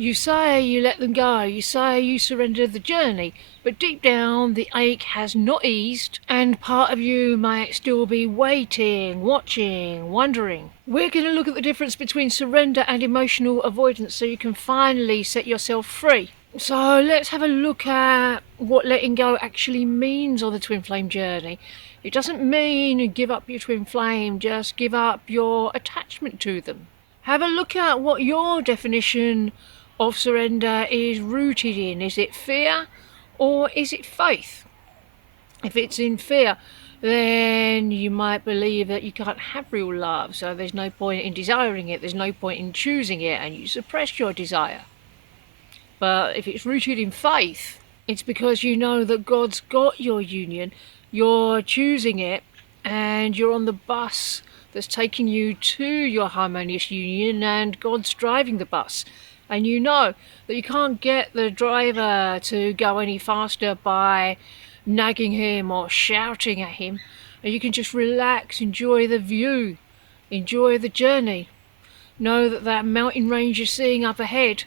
You say you let them go, you say you surrender the journey, but deep down the ache has not eased and part of you might still be waiting, watching, wondering. We're going to look at the difference between surrender and emotional avoidance so you can finally set yourself free. So let's have a look at what letting go actually means on the twin flame journey. It doesn't mean give up your twin flame, just give up your attachment to them. Have a look at what your definition of surrender is rooted in. Is it fear or is it faith? If it's in fear, then you might believe that you can't have real love, so there's no point in desiring it, there's no point in choosing it, and you suppress your desire. But if it's rooted in faith, it's because you know that God's got your union, you're choosing it, and you're on the bus that's taking you to your harmonious union, and God's driving the bus. And you know that you can't get the driver to go any faster by nagging him or shouting at him. And you can just relax, enjoy the view, enjoy the journey. Know that that mountain range you're seeing up ahead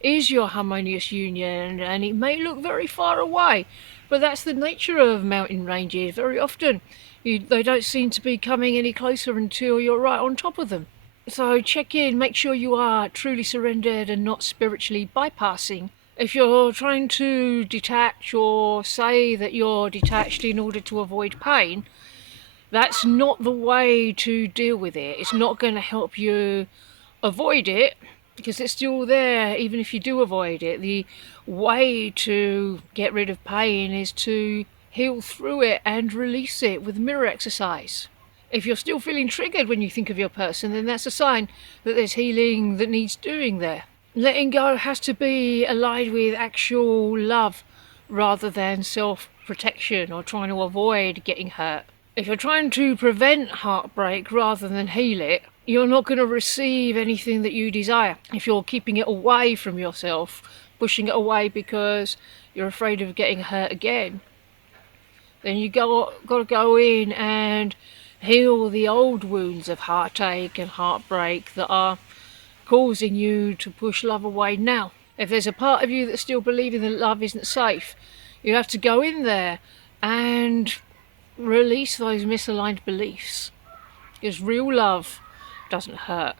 is your harmonious union, and it may look very far away, but that's the nature of mountain ranges. Very often they don't seem to be coming any closer until you're right on top of them. So check in, make sure you are truly surrendered and not spiritually bypassing. If you're trying to detach or say that you're detached in order to avoid pain, that's not the way to deal with it. It's not going to help you avoid it because it's still there even if you do avoid it. The way to get rid of pain is to heal through it and release it with mirror exercise. If you're still feeling triggered when you think of your person, then that's a sign that there's healing that needs doing there. Letting go has to be aligned with actual love rather than self-protection or trying to avoid getting hurt. If you're trying to prevent heartbreak rather than heal it, you're not going to receive anything that you desire. If you're keeping it away from yourself, pushing it away because you're afraid of getting hurt again, then you got to go in and heal the old wounds of heartache and heartbreak that are causing you to push love away now. If there's a part of you that's still believing that love isn't safe, you have to go in there and release those misaligned beliefs. Because real love doesn't hurt.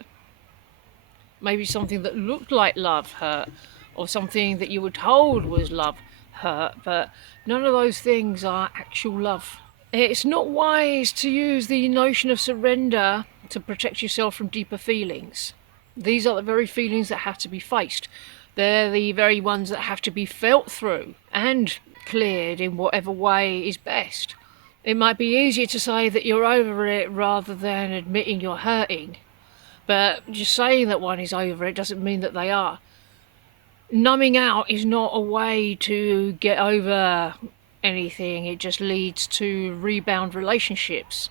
Maybe something that looked like love hurt, or something that you were told was love hurt, but none of those things are actual love. It's not wise to use the notion of surrender to protect yourself from deeper feelings. These are the very feelings that have to be faced. They're the very ones that have to be felt through and cleared in whatever way is best. It might be easier to say that you're over it rather than admitting you're hurting. But just saying that one is over it doesn't mean that they are. Numbing out is not a way to get over anything. It just leads to rebound relationships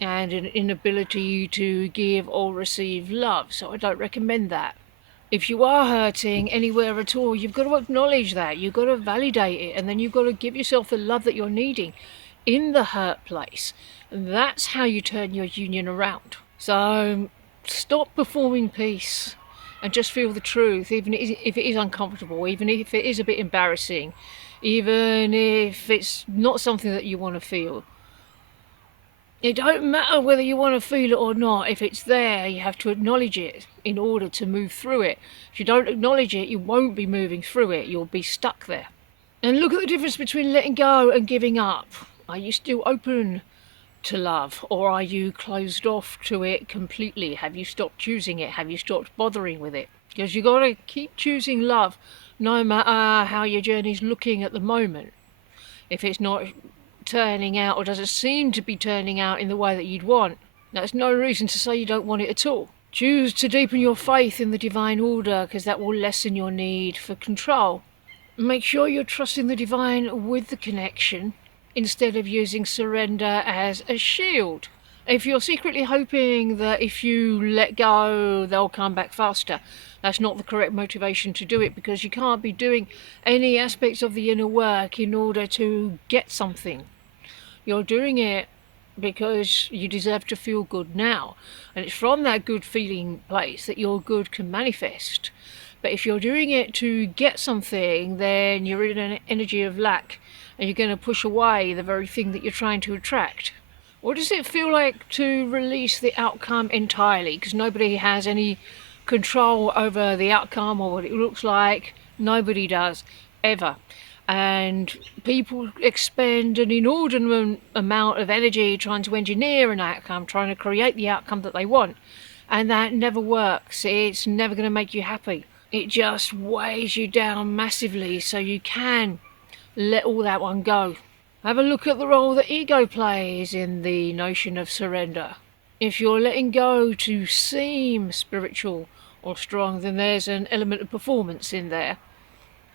and an inability to give or receive love. So I don't recommend that. If you are hurting anywhere at all, you've got to acknowledge that. You've got to validate it, and then you've got to give yourself the love that you're needing in the hurt place. And that's how you turn your union around. So stop performing peace and just feel the truth, even if it is uncomfortable, even if it is a bit embarrassing, even if it's not something that you want to feel. It don't matter whether you want to feel it or not. If it's there, you have to acknowledge it in order to move through it. If you don't acknowledge it, you won't be moving through it. You'll be stuck there. And look at the difference between letting go and giving up. Are you still open to love, or are you closed off to it completely? Have you stopped choosing it? Have you stopped bothering with it? Because you've got to keep choosing love no matter how your journey's looking at the moment. If it's not turning out or doesn't seem to be turning out in the way that you'd want, that's no reason to say you don't want it at all. Choose to deepen your faith in the divine order, because that will lessen your need for control. Make sure you're trusting the divine with the connection instead of using surrender as a shield. If you're secretly hoping that if you let go, they'll come back faster, that's not the correct motivation to do it, because you can't be doing any aspects of the inner work in order to get something. You're doing it because you deserve to feel good now. And it's from that good feeling place that your good can manifest. But if you're doing it to get something, then you're in an energy of lack, and you're going to push away the very thing that you're trying to attract. What does it feel like to release the outcome entirely? Because nobody has any control over the outcome or what it looks like. Nobody does, ever. And people expend an inordinate amount of energy trying to engineer an outcome, trying to create the outcome that they want. And that never works. It's never going to make you happy. It just weighs you down massively, so you can let all that one go. Have a look at the role that ego plays in the notion of surrender. If you're letting go to seem spiritual or strong, then there's an element of performance in there.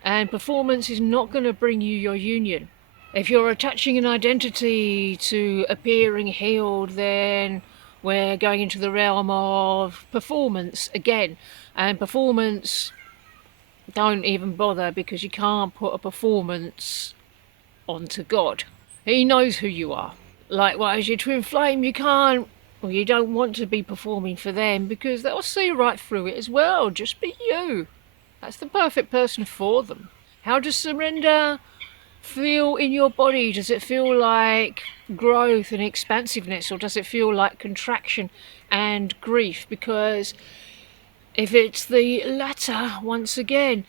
And performance is not going to bring you your union. If you're attaching an identity to appearing healed, then we're going into the realm of performance again. And performance, don't even bother, because you can't put a performance onto God. He knows who you are. Likewise, your twin flame, you can't, or you don't want to be performing for them, because they'll see right through it as well. Just be you. That's the perfect person for them. How does surrender feel in your body? Does it feel like growth and expansiveness, or does it feel like contraction and grief? Because if it's the latter, once again,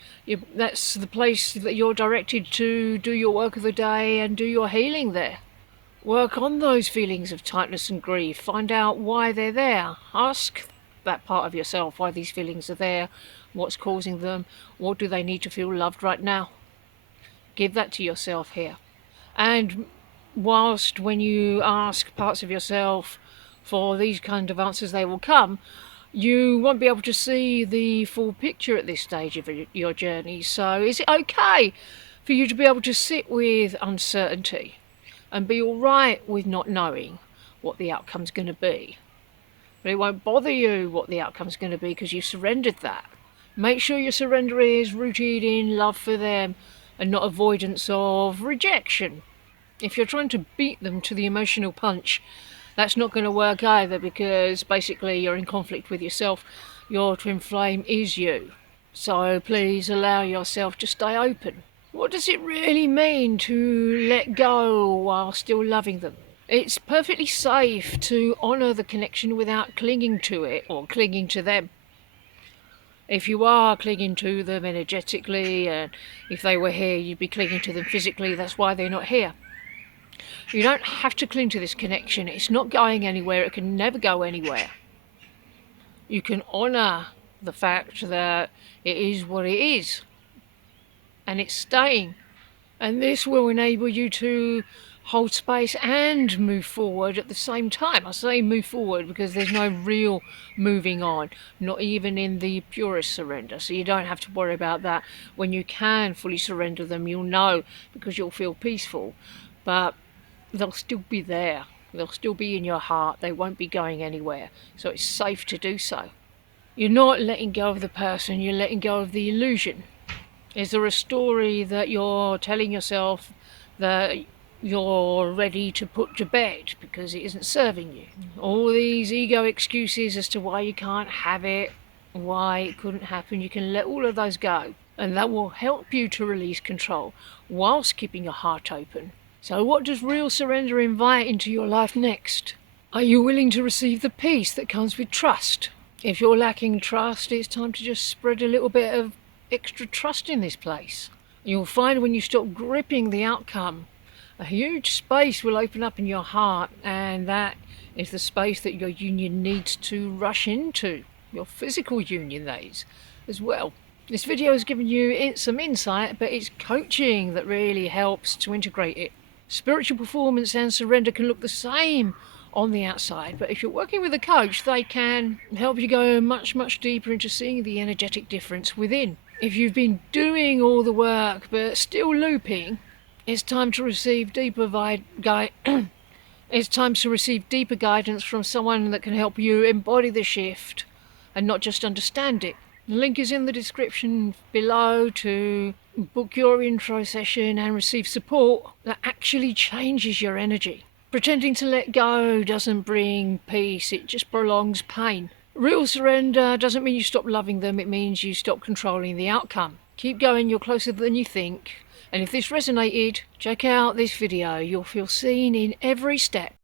that's the place that you're directed to do your work of the day and do your healing there. Work on those feelings of tightness and grief. Find out why they're there. Ask that part of yourself why these feelings are there, what's causing them, what do they need to feel loved right now. Give that to yourself here. And whilst when you ask parts of yourself for these kind of answers, they will come, you won't be able to see the full picture at this stage of your journey. So is it okay for you to be able to sit with uncertainty and be all right with not knowing what the outcome's going to be? But it won't bother you what the outcome's going to be, because you surrendered that. Make sure your surrender is rooted in love for them and not avoidance of rejection. If you're trying to beat them to the emotional punch, that's not going to work either, because basically you're in conflict with yourself. Your twin flame is you. So please allow yourself to stay open. What does it really mean to let go while still loving them? It's perfectly safe to honour the connection without clinging to it or clinging to them. If you are clinging to them energetically, and if they were here you'd be clinging to them physically, that's why they're not here. You don't have to cling to this connection. It's not going anywhere. It can never go anywhere. You can honour the fact that it is what it is, and it's staying. And this will enable you to hold space and move forward at the same time. I say move forward because there's no real moving on, not even in the purest surrender. So you don't have to worry about that. When you can fully surrender them, you'll know, because you'll feel peaceful. But they'll still be there. They'll still be in your heart. They won't be going anywhere. So it's safe to do so. You're not letting go of the person, you're letting go of the illusion. Is there a story that you're telling yourself that you're ready to put to bed because it isn't serving you? All these ego excuses as to why you can't have it, why it couldn't happen, you can let all of those go. And that will help you to release control whilst keeping your heart open. So what does real surrender invite into your life next? Are you willing to receive the peace that comes with trust? If you're lacking trust, it's time to just spread a little bit of extra trust in this place. You'll find when you stop gripping the outcome, a huge space will open up in your heart, and that is the space that your union needs to rush into. Your physical union, that is, as well. This video has given you some insight, but it's coaching that really helps to integrate it. Spiritual performance and surrender can look the same on the outside, but if you're working with a coach, they can help you go much, much deeper into seeing the energetic difference within. If you've been doing all the work but still looping, it's time to receive deeper it's time to receive deeper guidance from someone that can help you embody the shift and not just understand it. The link is in the description below to book your intro session and receive support that actually changes your energy. Pretending to let go doesn't bring peace, it just prolongs pain. Real surrender doesn't mean you stop loving them, it means you stop controlling the outcome. Keep going, you're closer than you think. And if this resonated, check out this video. You'll feel seen in every step.